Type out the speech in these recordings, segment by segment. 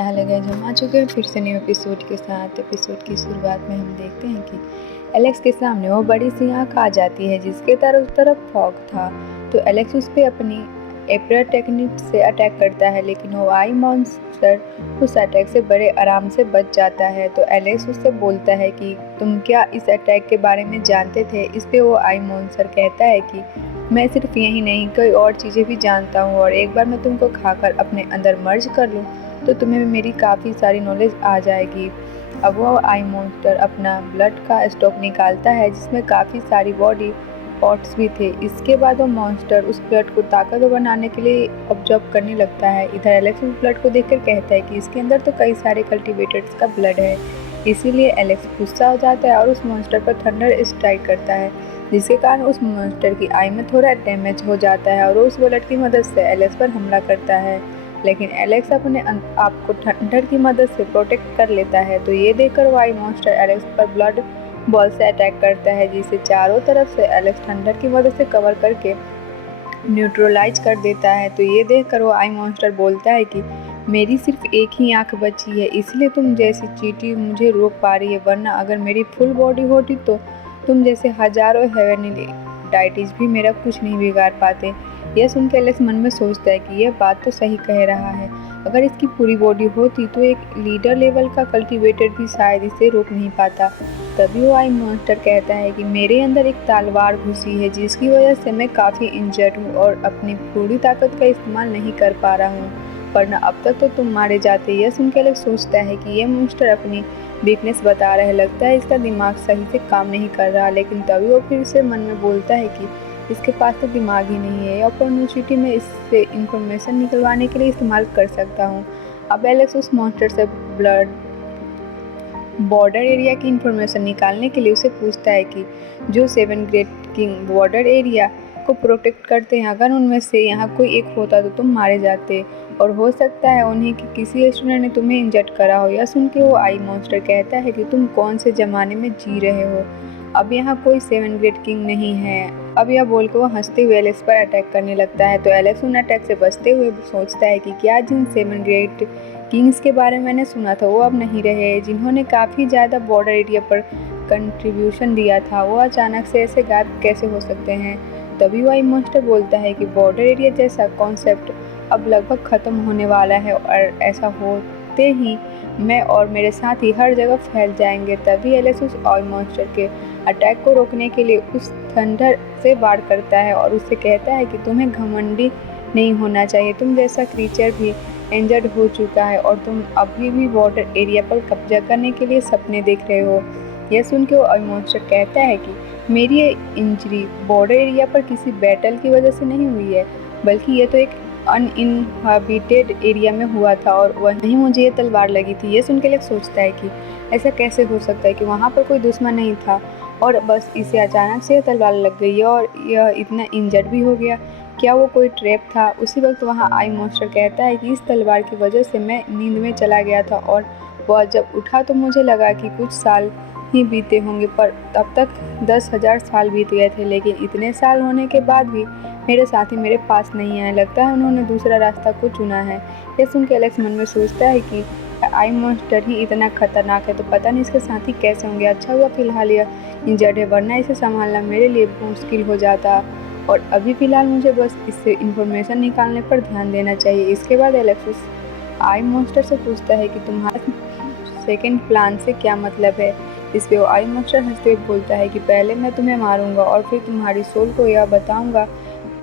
क्या हाल है गाइस, हम आ चुके हैं फिर से न्यू एपिसोड के साथ। एपिसोड की शुरुआत में हम देखते हैं कि एलेक्स के सामने वो बड़ी सी आँख आ जाती है जिसके उस तरफ फॉग था। तो एलेक्स उस पर अपनी एपरा टेक्निक से अटैक करता है, लेकिन वो आई मॉन्स्टर उस अटैक से बड़े आराम से बच जाता है। तो एलेक्स उससे बोलता है कि तुम क्या इस अटैक के बारे में जानते थे। इस पे वो आई मॉन्स्टर कहता है कि मैं सिर्फ यही नहीं कई और चीज़ें भी जानता हूँ, और एक बार मैं तुमको खाकर अपने अंदर मर्ज कर लूँ तो तुम्हें भी मेरी काफ़ी सारी नॉलेज आ जाएगी। अब वो आई मॉन्स्टर अपना ब्लड का स्टॉक निकालता है जिसमें काफ़ी सारी बॉडी पॉट्स भी थे। इसके बाद वो मॉन्स्टर उस ब्लड को ताकतवर बनाने के लिए ऑब्जर्व करने लगता है। इधर एलेक्स उस ब्लड को देखकर कहता है कि इसके अंदर तो कई सारे कल्टिवेटर्स का ब्लड है। इसीलिए एलेक्स गुस्सा हो जाता है और उस मॉन्स्टर पर थंडर स्ट्राइक करता है, जिसके कारण उस मॉन्स्टर की आई में थोड़ा डैमेज हो जाता है और उस ब्लड की मदद से एलेक्स पर हमला करता है। लेकिन एलेक्स अपने आप को थंडर की मदद से प्रोटेक्ट कर लेता है। तो ये देखकर वाई मॉन्स्टर एलेक्स पर ब्लड बॉल से अटैक करता है, जिसे चारों तरफ से एलेक्स थंडर की मदद से कवर करके न्यूट्रलाइज कर देता है। तो ये देखकर वो आई मॉन्स्टर बोलता है कि मेरी सिर्फ एक ही आंख बची है, इसलिए तुम जैसी चींटी मुझे रोक पा रही है, वरना अगर मेरी फुल बॉडी होती तो तुम जैसे हजारों हेवेनली डाइटीज भी मेरा कुछ नहीं बिगाड़ पाते। यह सुनकर एलेक्स मन में सोचता है कि यह बात तो सही कह रहा है। अगर इसकी पूरी बॉडी होती तो एक लीडर लेवल का कल्टिवेटर भी शायद इसे रोक नहीं पाता। तभी वो आई मॉन्स्टर कहता है कि मेरे अंदर एक तलवार घुसी है जिसकी वजह से मैं काफ़ी इंजर्ड हूँ और अपनी पूरी ताकत का इस्तेमाल नहीं कर पा रहा हूँ, वरना अब तक तो तुम मारे जाते। यह सुनकर एलेक्स सोचता है कि यह मॉन्स्टर अपनी वीकनेस बता रहा है, लगता है इसका दिमाग सही से काम नहीं कर रहा। लेकिन तभी वो फिर से मन में बोलता है कि इसके पास तो दिमाग ही नहीं है, अपॉर्चुनिटी में इससे इंफॉर्मेशन निकलवाने के लिए इस्तेमाल कर सकता हूँ। अब एलेक्स उस मॉन्स्टर से ब्लड बॉर्डर एरिया की इंफॉर्मेशन निकालने के लिए उसे पूछता है कि जो 7 ग्रेट किंग बॉर्डर एरिया को प्रोटेक्ट करते हैं, अगर उनमें से यहाँ कोई एक होता तो तुम मारे जाते, और हो सकता है उन्हीं के किसी स्टूडेंट ने तुम्हें इंजर्ड करा हो। यह सुन के वो आई मॉन्स्टर कहता है कि तुम कौन से ज़माने में जी रहे हो, अब यहाँ कोई 7 ग्रेट किंग नहीं है। अब यह बोल के वो हंसते हुए एलेक्स पर अटैक करने लगता है। तो एलेक्स उन अटैक से बचते हुए सोचता है कि क्या जिन 7 ग्रेट किंग्स के बारे में मैंने सुना था वो अब नहीं रहे, जिन्होंने काफ़ी ज़्यादा बॉर्डर एरिया पर कंट्रीब्यूशन दिया था, वो अचानक से ऐसे गायब कैसे हो सकते हैं। तभी वाई मॉन्स्टर बोलता है कि बॉर्डर एरिया जैसा कॉन्सेप्ट अब लगभग ख़त्म होने वाला है, और ऐसा होते ही मैं और मेरे साथी हर जगह फैल जाएंगे। तभी एलेक्स उस वाई मॉन्स्टर के अटैक को रोकने के लिए उस थंडर से वार करता है और उससे कहता है कि तुम्हें घमंडी नहीं होना चाहिए, तुम जैसा क्रीचर भी इंजर्ड हो चुका है और तुम अभी भी बॉर्डर एरिया पर कब्जा करने के लिए सपने देख रहे हो। यह सुन के वो मॉन्स्टर कहता है कि मेरी ये इंजरी बॉर्डर एरिया पर किसी बैटल की वजह से नहीं हुई है, बल्कि यह तो एक अनइनहाबिटेड एरिया में हुआ था और वहीं मुझे ये तलवार लगी थी। ये सुन के लोग सोचता है कि ऐसा कैसे हो सकता है कि वहाँ पर कोई दुश्मन नहीं था और बस इसे अचानक से तलवार लग गई और यह इतना इंजर्ड भी हो गया। क्या वो कोई ट्रैप था? उसी वक्त वहाँ आई मॉन्स्टर कहता है कि इस तलवार की वजह से मैं नींद में चला गया था और वह जब उठा तो मुझे लगा कि कुछ साल ही बीते होंगे, पर तब तक 10,000 साल बीत गए थे। लेकिन इतने साल होने के बाद भी मेरे साथी मेरे पास नहीं आए, लगता है उन्होंने दूसरा रास्ता को चुना है। यह सुन के एलेक्स मन में सोचता है कि आई मॉन्स्टर ही इतना खतरनाक है तो पता नहीं इसके साथी कैसे होंगे। अच्छा हुआ फिलहाल यह इंजर्ड है, वरना इसे संभालना मेरे लिए मुश्किल हो जाता, और अभी फ़िलहाल मुझे बस इससे इन्फॉर्मेशन निकालने पर ध्यान देना चाहिए। इसके बाद एलेक्स उस आई मॉन्स्टर से पूछता है कि तुम्हारा सेकंड प्लान से क्या मतलब है। इस पे वो आई मॉन्स्टर हंसते हुए बोलता है कि पहले मैं तुम्हें मारूंगा और फिर तुम्हारी सोल को यह बताऊंगा।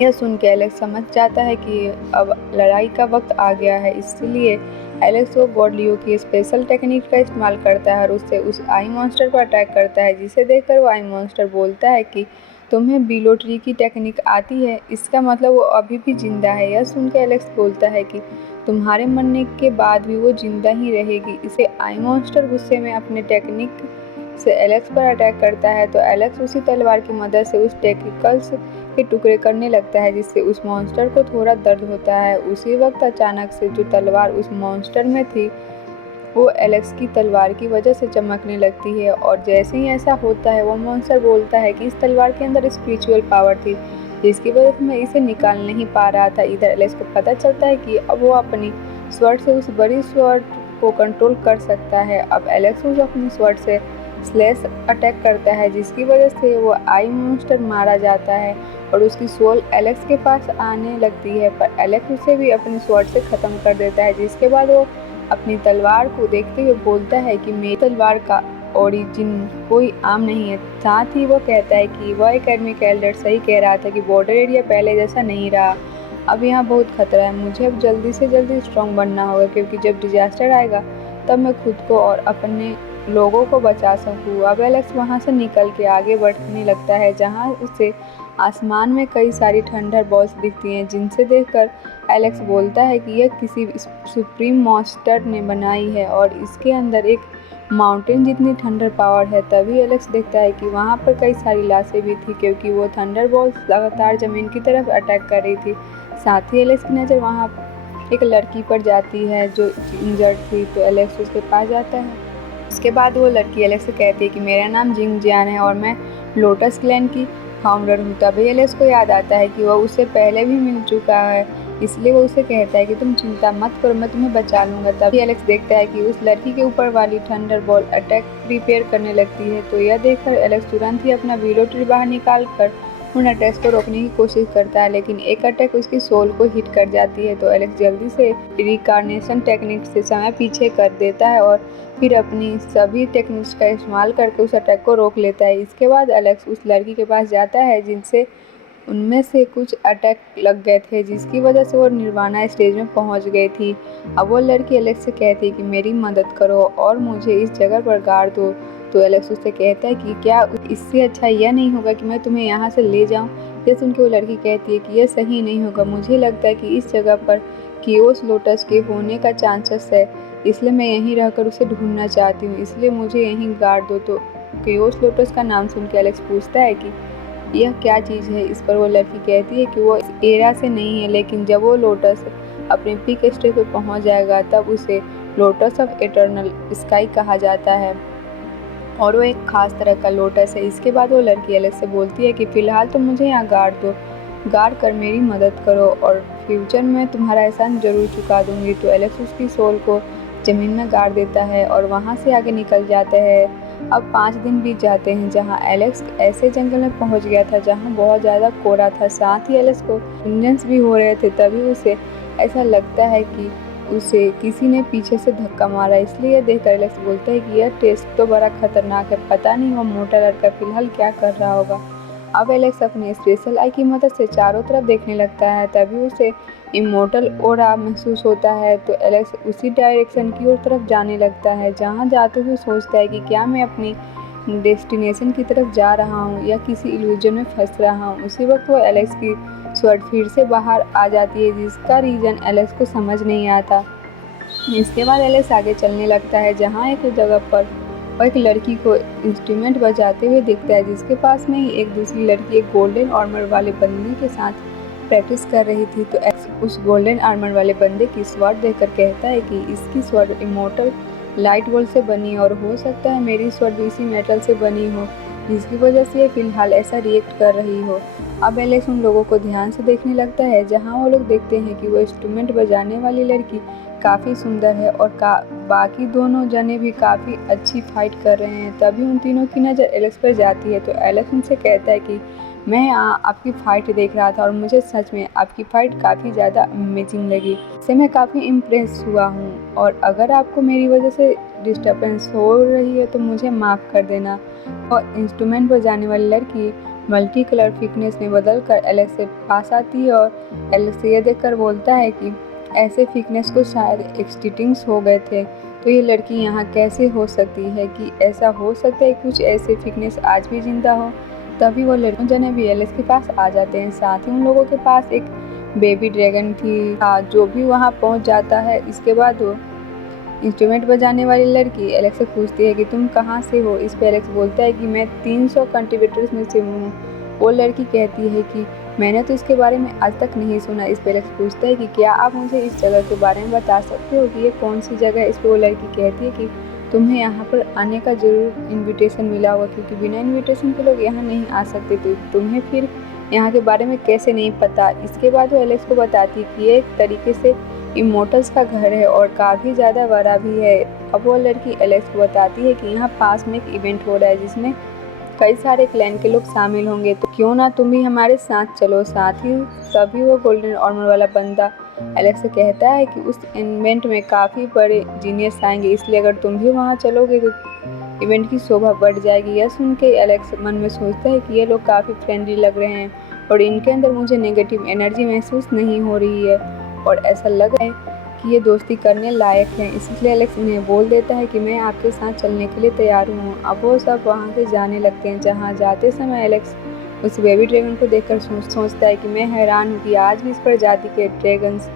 यह सुन के एलेक्स समझ जाता है कि अब लड़ाई का वक्त आ गया है, इसलिए एलेक्स वो गॉड लियो की स्पेशल टेक्निक का इस्तेमाल करता है और उससे उस आई मॉन्स्टर पर अटैक करता है, जिसे देखकर वो आई मॉन्स्टर बोलता है कि तुम्हें बिलोट्री की टेक्निक आती है, इसका मतलब वो अभी भी जिंदा है। यह सुनकर एलेक्स बोलता है कि तुम्हारे मरने के बाद भी वो जिंदा ही रहेगी। इसे आई मॉन्स्टर गुस्से में अपने टेक्निक से एलेक्स पर अटैक करता है। तो एलेक्स उसी तलवार की मदद से उस टेक्निकल्स के टुकड़े करने लगता है, जिससे उस मॉन्स्टर को थोड़ा दर्द होता है। उसी वक्त अचानक से जो तलवार उस मॉन्स्टर में थी वो एलेक्स की तलवार की वजह से चमकने लगती है, और जैसे ही ऐसा होता है वो मॉन्स्टर बोलता है कि इस तलवार के अंदर स्पिरिचुअल पावर थी, जिसकी वजह से मैं इसे निकाल नहीं पा रहा था। इधर एलेक्स को पता चलता है कि अब वो अपनी स्वॉर्ड से उस बड़ी स्वॉर्ड को कंट्रोल कर सकता है। अब एलेक्स उसे अपनी स्वॉर्ड से स्लैश अटैक करता है, जिसकी वजह से वो आई मॉन्स्टर मारा जाता है और उसकी सोल एलेक्स के पास आने लगती है, पर एलेक्स उसे भी अपनी स्वॉर्ड से ख़त्म कर देता है। जिसके बाद वो अपनी तलवार को देखते हुए बोलता है कि मेरी तलवार का ओरिजिन कोई आम नहीं है। साथ ही वो कहता है कि वह एकेडमिक एल्डर सही कह रहा था कि बॉर्डर एरिया पहले जैसा नहीं रहा, अब यहाँ बहुत खतरा है। मुझे अब जल्दी से जल्दी स्ट्रॉन्ग बनना होगा, क्योंकि जब डिजास्टर आएगा तब मैं खुद को और अपने लोगों को बचा सकूँ। अब एलेक्स वहाँ से निकल के आगे बढ़ने लगता है, जहाँ उसे आसमान में कई सारी थंडर बॉल्स दिखती हैं, जिनसे देखकर एलेक्स बोलता है कि यह किसी सुप्रीम मॉन्स्टर ने बनाई है और इसके अंदर एक माउंटेन जितनी थंडर पावर है। तभी एलेक्स देखता है कि वहाँ पर कई सारी लाशें भी थी, क्योंकि वो थंडर बॉल्स लगातार ज़मीन की तरफ अटैक कर रही थी। साथ ही एलेक्स की नज़र वहाँ एक लड़की पर जाती है जो इंजर्ड थी, तो एलेक्स उसके पास जाता है। उसके बाद वो लड़की एलेक्स से कहती है कि मेरा नाम जिंग जियान है और मैं लोटस क्लैन की फाउंडर हूँ। तभी एलेक्स को याद आता है कि वह उससे पहले भी मिल चुका है, इसलिए वो उसे कहता है कि तुम चिंता मत करो, मैं तुम्हें बचा लूँगा। तभी एलेक्स देखता है कि उस लड़की के ऊपर वाली थंडर बॉल अटैक प्रिपेयर करने लगती है, तो यह देखकर एलेक्स तुरंत ही अपना वीलो ट्री बाहर निकाल कर उन अटैक्स को रोकने की कोशिश करता है, लेकिन एक अटैक उसकी सोल को हिट कर जाती है। तो एलेक्स जल्दी से रिकार्नेशन टेक्निक से समय पीछे कर देता है और फिर अपनी सभी टेक्निक्स का इस्तेमाल करके उस अटैक को रोक लेता है। इसके बाद एलेक्स उस लड़की के पास जाता है जिनसे उनमें से कुछ अटैक लग गए थे, जिसकी वजह से वो निर्वाणा स्टेज में पहुंच गई थी। अब वो लड़की एलेक्स से कहती है कि मेरी मदद करो और मुझे इस जगह पर गाड़ दो। तो एलेक्स उससे कहता है कि क्या इससे अच्छा यह नहीं होगा कि मैं तुम्हें यहाँ से ले जाऊँ। यह सुनकर वो लड़की कहती है कि यह सही नहीं होगा, मुझे लगता है कि इस जगह पर केओस लोटस के होने का चांसेस है, इसलिए मैं यहीं रहकर उसे ढूंढना चाहती हूँ, इसलिए मुझे यहीं गाड़ दो। तो केओस लोटस का नाम सुन के एलेक्स पूछता है कि यह क्या चीज़ है। इस पर वो लड़की कहती है कि वो इस एरा से नहीं है, लेकिन जब वो लोटस अपने पीक स्टेज पर पहुंच जाएगा तब उसे लोटस ऑफ इटर्नल स्काई कहा जाता है और वो एक खास तरह का लोटस है। इसके बाद वो लड़की एलेक्स से बोलती है कि फ़िलहाल तो मुझे यहाँ गाड़ दो, गाड़ कर मेरी मदद करो और फ्यूचर में तुम्हारा एहसान ज़रूर चुका दूँगी। तो एलेक्स उसकी सोल को ज़मीन में गाड़ देता है और वहाँ से आगे निकल जाते हैं। अब 5 दिन बीत जाते हैं, जहाँ एलेक्स ऐसे जंगल में पहुँच गया था जहाँ बहुत ज़्यादा कोहरा था। साथ ही एलेक्स को इंजन्स भी हो रहे थे। तभी उसे ऐसा लगता है कि उसे किसी ने पीछे से धक्का मारा, इसलिए यह देखकर एलेक्स बोलता है कि यह टेस्ट तो बड़ा खतरनाक है, पता नहीं वो मोटा लड़का फिलहाल क्या कर रहा होगा। अब एलेक्स अपने स्पेशल आई की मदद से चारों तरफ देखने लगता है। तभी उसे इमोर्टल ओरा महसूस होता है, तो एलेक्स उसी डायरेक्शन की ओर तरफ जाने लगता है। जहाँ जाते हुए सोचता है कि क्या मैं अपनी डेस्टिनेशन की तरफ जा रहा हूँ या किसी इल्यूजन में फंस रहा हूँ। उसी वक्त वो एलेक्स की स्वॉर्ड फिर से बाहर आ जाती है, जिसका रीज़न एलेक्स को समझ नहीं आता। इसके बाद एलेक्स आगे चलने लगता है, जहाँ एक जगह पर वो एक लड़की को इंस्ट्रूमेंट बजाते हुए दिखता है, जिसके पास में ही एक दूसरी लड़की एक गोल्डन आर्मर वाले बंदे के साथ प्रैक्टिस कर रही थी। तो उस गोल्डन आर्मर वाले बंदे की स्वॉर्ड देखकर कहता है कि इसकी स्वॉर्ड इमोर्टल लाइट बोल्ट से बनी और हो सकता है मेरी स्वॉर्ड भी इसी मेटल से बनी हो, जिसकी वजह से ये फिलहाल ऐसा रिएक्ट कर रही हो। अब एलेक्स उन लोगों को ध्यान से देखने लगता है, जहाँ वो लोग देखते हैं कि वो इंस्ट्रूमेंट बजाने वाली लड़की काफ़ी सुंदर है और बाकी दोनों जने भी काफ़ी अच्छी फाइट कर रहे हैं। तभी उन तीनों की नज़र एलेक्स पर जाती है, तो एलेक्स उनसे कहता है कि मैं यहाँ आपकी फ़ाइट देख रहा था और मुझे सच में आपकी फ़ाइट काफ़ी ज़्यादा अमेजिंग लगी, इससे मैं काफ़ी इम्प्रेस हुआ हूँ और अगर आपको मेरी वजह से डिस्टर्बेंस हो रही है तो मुझे माफ़ कर देना। और इंस्ट्रूमेंट बजाने वाली लड़की मल्टी कलर फिकनेस में बदल कर एलेक्स के पास आती है और एलेक्स ये देखकर बोलता है कि ऐसे फिकनेस को शायद एक्सटिंक्ट हो गए थे, तो ये लड़की यहाँ कैसे हो सकती है कि ऐसा हो सकता है कुछ ऐसे फिकनेस आज भी जिंदा हो। तभी वो लड़कियों जने भी एलेक्स के पास आ जाते हैं। साथ ही उन लोगों के पास एक बेबी ड्रैगन थी जो भी वहाँ पहुँच जाता है। इसके बाद वो इंस्ट्रूमेंट बजाने वाली लड़की एलेक्स से पूछती है कि तुम कहाँ से हो। इस पर एलेक्स बोलता है कि मैं 300 कल्टिवेटर्स में से हूँ। वो लड़की कहती है कि मैंने तो इसके बारे में आज तक नहीं सुना। इस पर एलेक्स पूछता है कि क्या आप मुझे इस जगह के बारे में बता सकते हो कि ये कौन सी जगह है। इस पर वो लड़की कहती है कि तुम्हें यहाँ पर आने का ज़रूर इन्विटेशन मिला होगा, क्योंकि बिना इन्विटेशन के लोग यहाँ नहीं आ सकते, तो तुम्हें फिर यहाँ के बारे में कैसे नहीं पता। इसके बाद वो एलेक्स को बताती है कि ये एक तरीके से इमोर्टल्स का घर है और काफ़ी ज़्यादा बड़ा भी है। अब वो लड़की एलेक्स को बताती है कि यहाँ पास में एक इवेंट हो रहा है जिसमें कई सारे क्लैन के लोग शामिल होंगे, तो क्यों ना तुम भी हमारे साथ चलो। साथ ही तभी वो गोल्डन आर्मर वाला बंदा एलेक्स से कहता है कि उस इवेंट में काफ़ी बड़े जीनियस आएंगे, इसलिए अगर तुम भी वहाँ चलोगे तो इवेंट की शोभा बढ़ जाएगी। यह सुन के एलेक्स मन में सोचता है कि ये लोग काफ़ी फ्रेंडली लग रहे हैं और इनके अंदर मुझे नेगेटिव एनर्जी महसूस नहीं हो रही है और ऐसा लग रहा है कि ये दोस्ती करने लायक हैं। इसलिए एलेक्स उन्हें बोल देता है कि मैं आपके साथ चलने के लिए तैयार हूँ। अब वो सब वहाँ से जाने लगते हैं। जहाँ जाते समय एलेक्स उस बेबी ड्रैगन को देखकर सोचता है कि मैं हैरान हूँ कि आज भी इस प्रजाति के ड्रैगन्स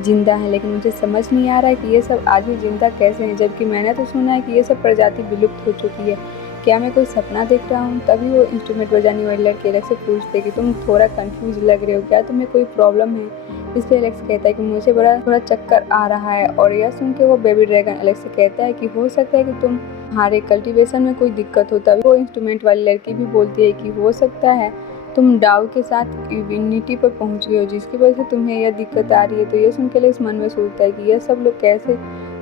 जिंदा हैं, लेकिन मुझे समझ नहीं आ रहा है कि ये सब आज भी जिंदा कैसे हैं, जबकि मैंने तो सुना है कि ये सब प्रजाति विलुप्त हो चुकी है। क्या मैं कोई सपना देख रहा हूँ? तभी वो इंस्ट्रूमेंट बजाने वाली लड़की एलेक्स से पूछते कि तुम थोड़ा कंफ्यूज लग रहे हो, क्या तुम्हें कोई प्रॉब्लम है? इस पे एलेक्स कहता है कि मुझे थोड़ा चक्कर आ रहा है। और यह सुन के वो बेबी ड्रैगन एलेक्स से कहता है कि हो सकता है कि तुम्हारे कल्टीवेशन में कोई दिक्कत हो। तभी वो इंस्ट्रूमेंट वाली लड़की भी बोलती है कि हो सकता है तुम डाउ के साथ यूनिटी पर पहुंच गए हो, जिसकी वजह से तुम्हें यह दिक्कत आ रही है। तो यह सुन के एलेक्स मन में सोचता है कि यह सब लोग कैसे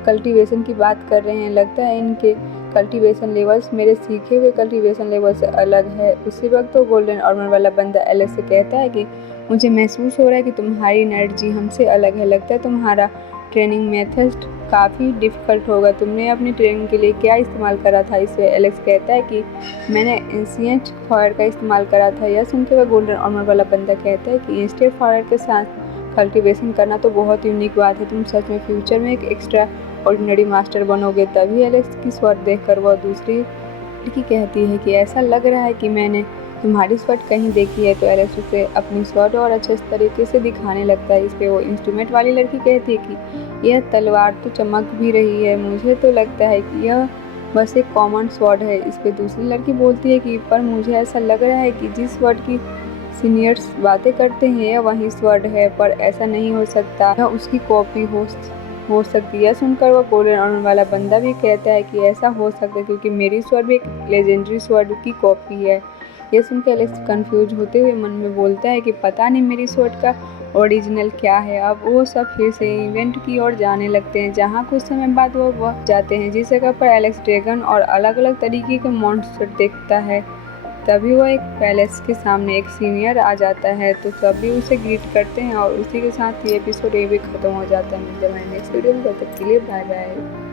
कल्टीवेशन की बात कर रहे हैं, लगता है इनके कल्टीवेशन लेवल्स मेरे सीखे हुए कल्टीवेशन लेवल से अलग है। उसी वक्त तो गोल्डन आर्मर वाला बंदा एलेक्स से कहता है कि मुझे महसूस हो रहा है कि तुम्हारी एनर्जी हमसे अलग है, लगता है तुम्हारा ट्रेनिंग मेथड काफ़ी डिफ़िकल्ट होगा। तुमने अपनी ट्रेनिंग के लिए क्या इस्तेमाल करा था? इससे एलेक्स कहता है कि मैंने एंशिएंट फायर का इस्तेमाल करा था। यह सुन के वह गोल्डन आर्मर वाला बंदा कहता है कि एंशिएंट फायर के साथ कल्टीवेशन करना तो बहुत यूनिक बात है, तुम सच में फ्यूचर में एक एक्स्ट्रा ऑर्डिनरी मास्टर बनोगे। तभी एलेक्स की स्वॉर्ड देखकर वह दूसरी लड़की कहती है कि ऐसा लग रहा है कि मैंने तुम्हारी स्वॉर्ड कहीं देखी है। तो एलेक्स उसे अपनी स्वॉर्ड और अच्छे तरीके से दिखाने लगता है। इस पे वो इंस्ट्रूमेंट वाली लड़की कहती है कि यह तलवार तो चमक भी रही है, मुझे तो लगता है कि यह बस एक कॉमन स्वॉर्ड है। इस पे दूसरी लड़की बोलती है कि पर मुझे ऐसा लग रहा है कि जिस स्वॉर्ड की सीनियर्स बातें करते हैं यह वही स्वॉर्ड है, पर ऐसा नहीं हो सकता, यह उसकी कॉपी हो सकती है। सुनकर वो गोल्डन आर्मर वाला बंदा भी कहता है कि ऐसा हो सकता है क्योंकि मेरी स्वॉर्ड भी एक लेजेंडरी स्वॉर्ड की कॉपी है। यह सुनकर एलेक्स कंफ्यूज होते हुए मन में बोलता है कि पता नहीं मेरी स्वॉर्ड का ओरिजिनल क्या है। अब वो सब फिर से इवेंट की ओर जाने लगते हैं, जहाँ कुछ समय बाद वो जाते हैं जिस जगह पर एलेक्स ड्रैगन और अलग अलग तरीके के मॉन्स्टर देखता है। तभी वो एक पैलेस के सामने एक सीनियर आ जाता है, तो सभी उसे ग्रीट करते हैं और उसी के साथ ये एपिसोड ये भी खत्म हो जाता है। मिलते हैं नेक्स्ट वीडियो में, तब तक के लिए बाय बाय।